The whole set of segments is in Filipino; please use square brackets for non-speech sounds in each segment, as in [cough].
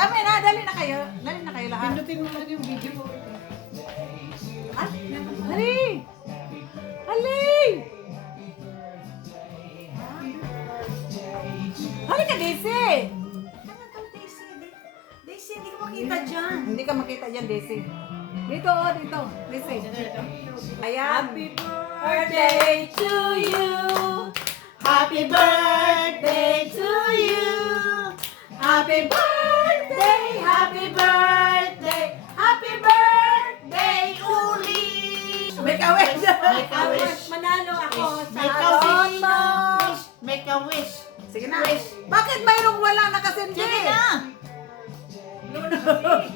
Kami na, dali na kayo. Dali na kayo lahat. Pindutin mo lang yung video ko. Ah, Hali! Hali! Hali ka, Daisy! To, Daisy? Di- Daisy, hindi ko makita dyan. Hindi ka makita dyan, Daisy. Dito, oh, dito. Daisy. Ayan. Happy birthday to you. Happy birthday to you. Happy birthday, happy birthday, happy birthday, Uli. Make a wish. Make a wish. Manalo ako sa Make a wish. wish. Make a wish. Sige na. Bakit mayroong wala nakasindi? Sige na. Luna kami.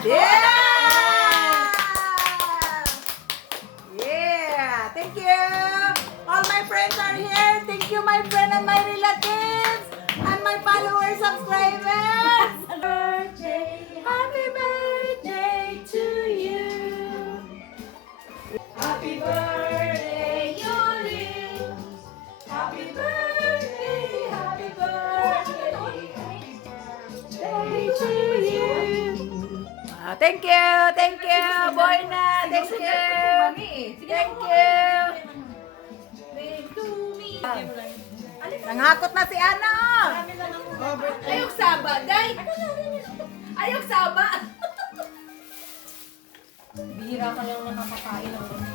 Yeah! You, and my relatives and my followers, subscribers. birthday, happy birthday to you. Happy birthday, Yuli. Happy birthday, happy birthday, happy to you. Thank you, thank you, boy na, thank you, thank you. Nanghakot na si Ana. Ayok saba, day. Ayok saba. [laughs] Bihira ka lang nakakakain ng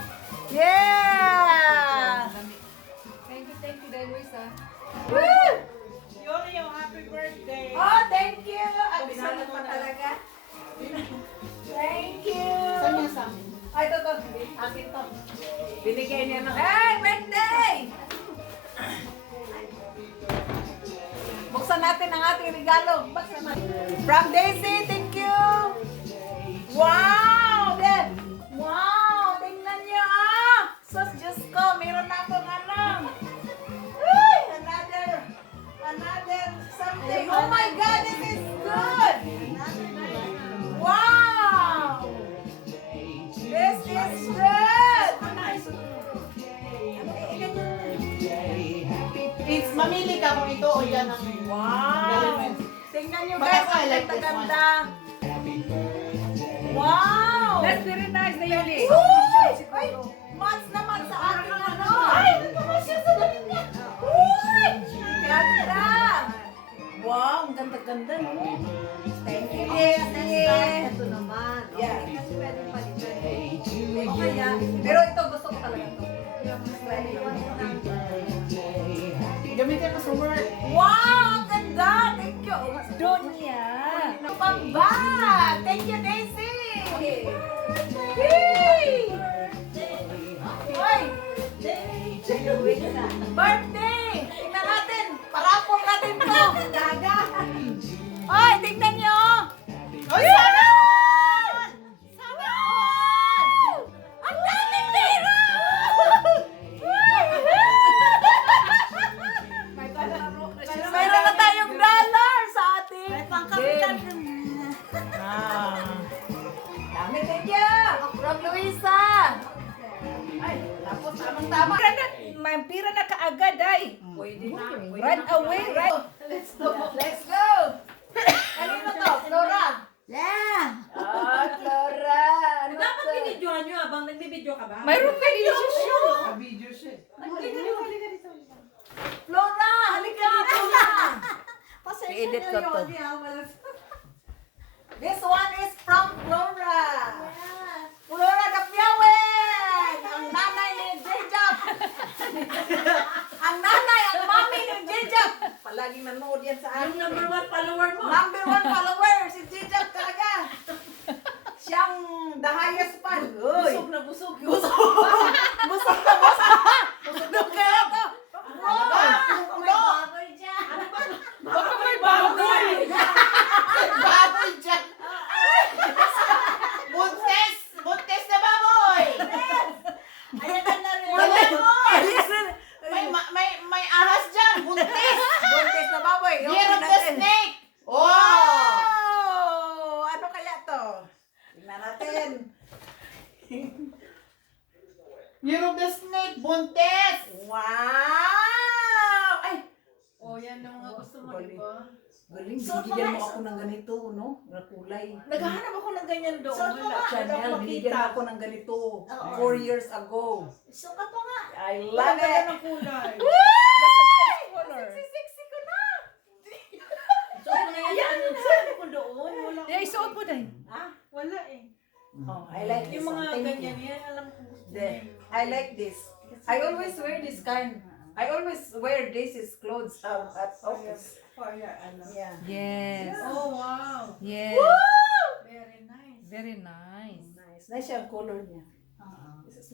Buksan natin ang ating regalo. From Daisy, thank you. Wow! Then, wow! Tingnan niyo ah! Sus, Diyos ko, meron na akong ano. Uy, another, another something. Oh my God, like this ganda-ganda. Wow! That's very nice, Nayoli. Uy! Ay, match naman sa aking ano. Ay, naman siya sa damit niya. Uy! Ganda! Wow, ang ganda-ganda no. Thank you, Daisy. Ito naman. Yeah. Kasi pwede palitan. O kaya, pero ito gusto ko talaga ito. Gamitin mo sa work. Wow, ang ganda! Thank you. Donya. Pambag! Thank you, Daisy! Yay! Hoy! Birthday! Pira na, na kaagad ay. Pwede na. pwede Right na. away, right? Let's go. Let's go. Kanino to? Flora? Yeah. Ah, Flora. Ano Dapat binidyohan nyo habang nagbibidyo ka ba? Mayroon ka din siya. Video siya. Flora, halika dito na. I-edit ko to. [laughs] This one is from Flora. Flora Gapiawen. Ang nanay ni Jejab. [laughs] ang nanay, ang mami ni Jejab. Palaging nanood yan sa akin. Yung number one follower mo. Number one follower, si Jejab talaga. Siyang the highest fan. Busog na busog. Busog. [laughs] Busog na busog. [laughs] Busog kaya to. Wow. baboy dyan. Baka may baboy. Baboy dyan. Buntes! Buntes na baboy! Ayan na na rin. May, ma- may, may ahas dyan! Buntes! Na baboy. Year of the snake! Oh! Wow! Ano kaya to? Tingnan natin. [laughs] Year of the snake! Buntes! Wow! Ay, yan ang mga gusto mo, di ba? Galing, So, binigyan mo ako ng ganito, no? Na kulay. Naghahanap ako ng ganyan doon. So, Wala. mga- Wala Chanel, binigyan mo ako ng ganito. Oo. Four years ago. Sukat mo nga. I Wala love ka it. ng kulay. Sexy ko na. So, ano na yan? Ano? Sabi ko doon, wala Yeah, isuot mo din. Wala eh. Oh, I like this Yung mga. Thank ganyan, yan alam ko gusto The. I like this. I always wear this kind. I always wear this is clothes um, at office. Fire, ano. Yeah. Yes. Oh, wow. Yes. Very nice. Very nice. Nice. Nice yung color niya.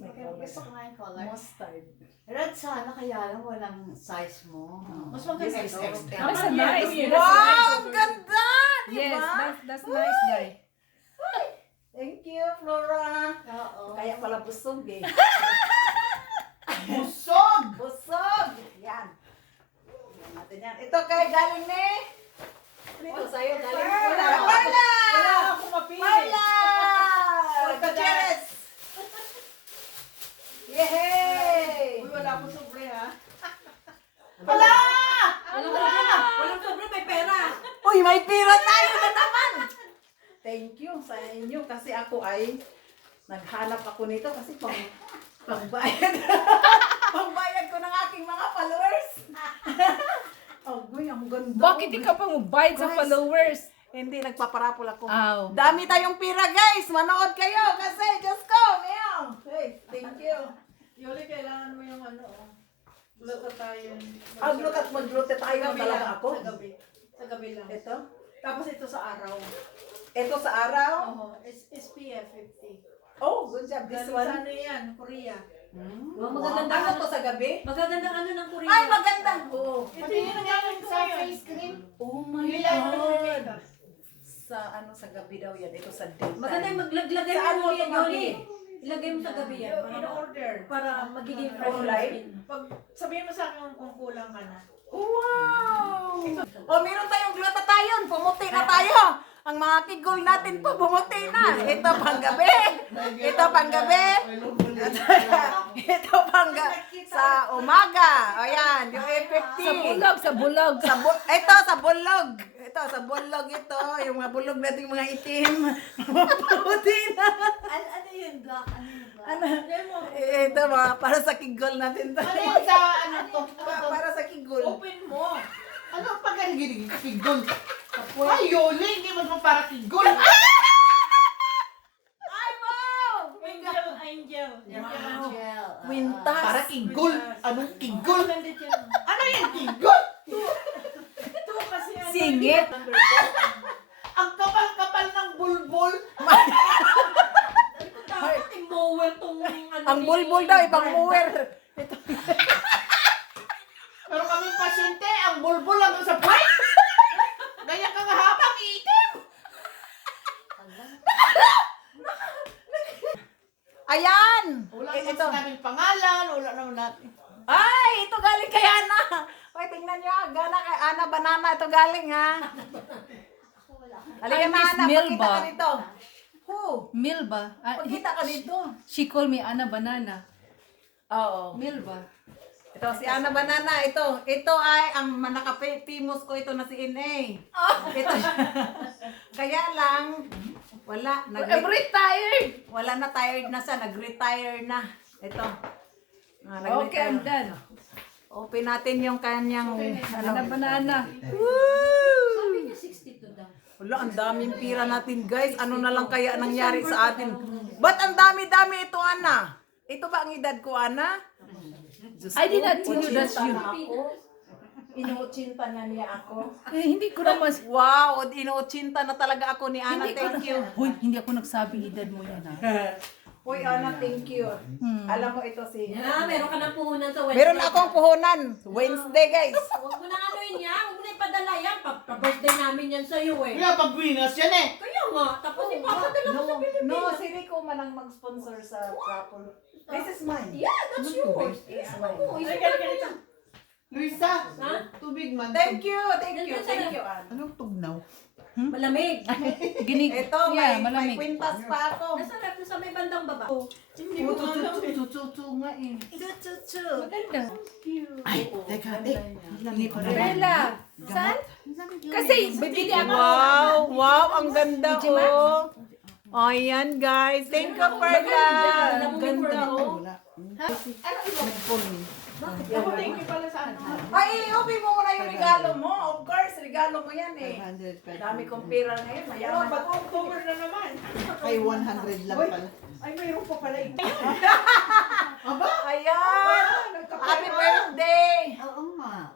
Okay, color. gusto ko nga yung color. Mustard. Red sana kaya lang walang size mo. Mas maganda This is to. XL. That's a nice. Wow, ang ganda! Yes, Diba? that's, that's nice, Day. Thank you, Flora. Oo. Kaya pala busog eh. [laughs] Busog! Busog! Yan. Yan natin yan. Ito kay galing ni... Ito sa'yo, galing Wala. Carla! Wala akong mapili. Carla! Carla! Gutierrez! Yay! Uy, wala akong sobre ha. Wala! Walang problema. Walang problema, may pera. Uy, may pira tayo na naman! Thank you sa inyo kasi ako ay naghanap ako nito kasi pang pangbayad. [laughs] pangbayad ko ng aking mga followers. [laughs] oh, ang ganda. Bakit ikaw pa magbayad sa followers? Hindi, nagpaparapol ako. Aw. Dami tayong pira, guys! Manood kayo kasi, just go! Meow! Hey, thank you. Yoli, kailangan mo yung ano, oh. Luto tayo. Ah, glutat, maglute Sa tayo gabi talaga lang, ako. Sa gabi. Sa gabi lang. Ito? Tapos ito sa araw. Ito sa araw. Oo, S- SPF 50. Oh, good job. This Galing sa one. ano yan, Korea. Hmm. Oh, magaganda Ano ano to sa gabi? Magagandang ano ng Korea. Ay, maganda! Oh. Ito yung nangyayang sa face cream. Oh my God! Sa ano sa gabi daw yan. Ito sa daytime. Maganda yung maglaglagay Saan mo mo yung ito Yoli. Ilagay mo sa gabi yan. In Para, order. para magiging fresh Online? Pag sabihin mo sa akin kung kulang ka na. Wow! Oh, meron tayong glutathione. Pumuti na tayo. Ang mga kigol natin po, bumuti na. Ito pang gabi. Ito pang gabi. Ito pang ga- sa umaga. O yan, yung A50. Sa bulog, sa bulog. Sa bu- ito sa bulog. Ito sa bulog ito, yung mga bulog natin yung mga itim. Puti na. Ano, ano yung black? Ano yung black? Ano? Ito mga para sa kigol natin to. Ano yung sa ano to? Pa- para sa kigol. Open mo. Ano ang pagaling kigol? Ay, Yoli, hindi mo naman para kigol. Ay, wow! Angel, angel. Wow. Gel. oo. Quintas. Para kigol. Anong kigol? Maganda dyan. Ano yan, kigol? [laughs] Ito kasi ano. Singit. Ang kapal-kapal ng bulbul. Dapat i-mower tong ano Ang bulbul daw, ibang mower. Pero kami pasyente, ang bulbul lang sa pipe. Gaya kang habang iitim. Ayan! Wala Eh, naman ito. sinabing pangalan, wala naman natin. Ay, ito galing kay Ana. Hoy, tingnan niyo. ah. Gana kay Ana Banana. Ito galing, ha? Halika na, Miss Ana. Pakita Milba. ka dito. Who? Milba. Ah, Pakita ka dito. she called me Anna Banana. Oo. Milba. Ito, si Ana Banana. Ito. Ito ay ang manakapitimos ko. Ito na si Ine. Ito siya. [laughs] Kaya lang, wala. Nag I'm retired. wala na tired na siya. Nag-retire na. Ito. Ah, Okay, I'm done. Open natin yung kanyang Anna ano. Banana. Sabi niya 62 daw. Wala, ang daming pira natin, guys. Ano na lang kaya nangyari sa atin? Ba't ang dami-dami ito, Ana? Ito ba ang edad ko, Ana? Diyos I did ko, not tell you that's you. Inuutsinta na niya ako. Eh, hindi ko naman... Wow, inuutsinta na talaga ako ni Ana. Hindi ko Thank you. Huy, hindi ako nagsabing edad mo yan ha. [laughs] Uy, Ana, thank you. Hmm. Alam mo ito si... Yan, meron ka ng puhunan sa Wednesday. Meron akong puhunan. Wednesday, guys. [laughs] Huwag mo na ano yun yan. Huwag mo na ipadala yan. Pa- Pa-birthday namin yan sa'yo eh. Kaya pag winners yan eh. Kaya nga. Tapos ipapadala ko sa Pilipinas. No, si Rico man ang mag-sponsor sa raffle. This is mine. Yeah, that's yours. It's mine. Oo, Ay, isulat ganito, mo ganito. yan. Luisa, Ha? tubig man. Thank you, thank you, thank you. Anong tugnaw? Malamig. Ginig. Ito, yeah, may, may malamig. kwintas pa ako. Nasa rep sa may bandang baba. Hindi ko alam. Tututu nga eh. Chuchu. Maganda. Ay, teka, teka. Hindi ko na. Bella, saan? Kasi, bibili ako. Wow, wow, ang ganda oh. Oh, yan guys. Thank you, Perla. Ang ganda oh. Wala. Ako, thank you pala sa ano. Ay, iuwi mo muna yung regalo mo. Of course, regalo mo yan eh. 500 Dami kong pera ngayon. Mayaman Pag ako. October na naman. Ay, 100 lang pala. Ay, mayroon pa pala ito. [laughs] Ayan! Happy birthday! Oo nga.